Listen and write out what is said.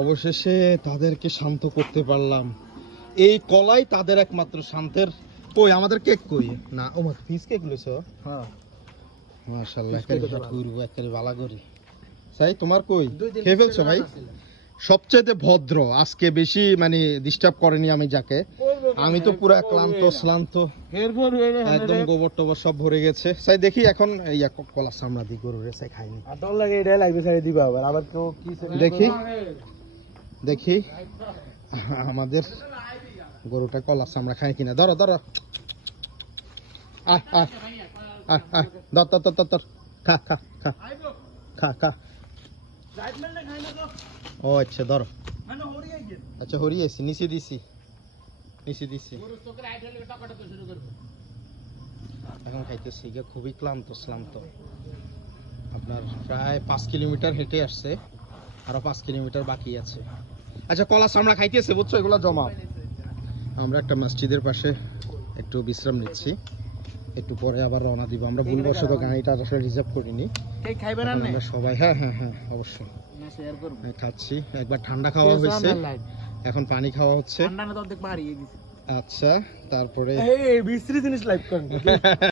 অবশেষে তাদেরকে শান্ত করতে পারলাম। এই কলাই তাদের একমাত্র শান্তের। কই আমাদের কেক কই? না ও মা ফিস কেক লইছো? হ্যাঁ মাশাআল্লাহ, একেবারে ভালো করি। সাই তোমার কই? খেয়ে ফেলছো ভাই? সবচেয়ে ভদ্র আজকে, বেশি মানে ডিস্টার্ব করেনি আমি যাকে। আমি তো পুরো ক্লান্ত, একদম গোবর টোবর সব ভরে গেছে। সাই দেখি এখন এই কলা চামড়া দি গরুরে সাই খাইনি। আটল লাগে এটাই লাগবে সাই দিবা আবার কেউ কি দেখি আমাদের গরুটা কলা চামড়া খায় কিনা। ধরো ধরো, খা খা খা খা খা। ও আচ্ছা ধরো, আচ্ছা হরিয়েছি, নিচে দিছি। এখন খাইতেছি, খুবই ক্লান্ত। আপনার প্রায় 5 কিলোমিটার হেঁটে আসছে, আরো 5 কিলোমিটার বাকি আছে। আচ্ছা কলা চামড়া খাইতেছে বুঝছো, এগুলো জমা। আমরা একটা মসজিদের পাশে একটু বিশ্রাম নিচ্ছি, একটু পরে আবার রওনা দিব। আমরা ভুলবশত গাড়িটা আসলে রিজার্ভ করিনি। আমরা সবাই হ্যাঁ অবশ্যই খাচ্ছি। একবার ঠান্ডা খাওয়া হয়েছে, এখন পানি খাওয়া হচ্ছে। আচ্ছা তারপরে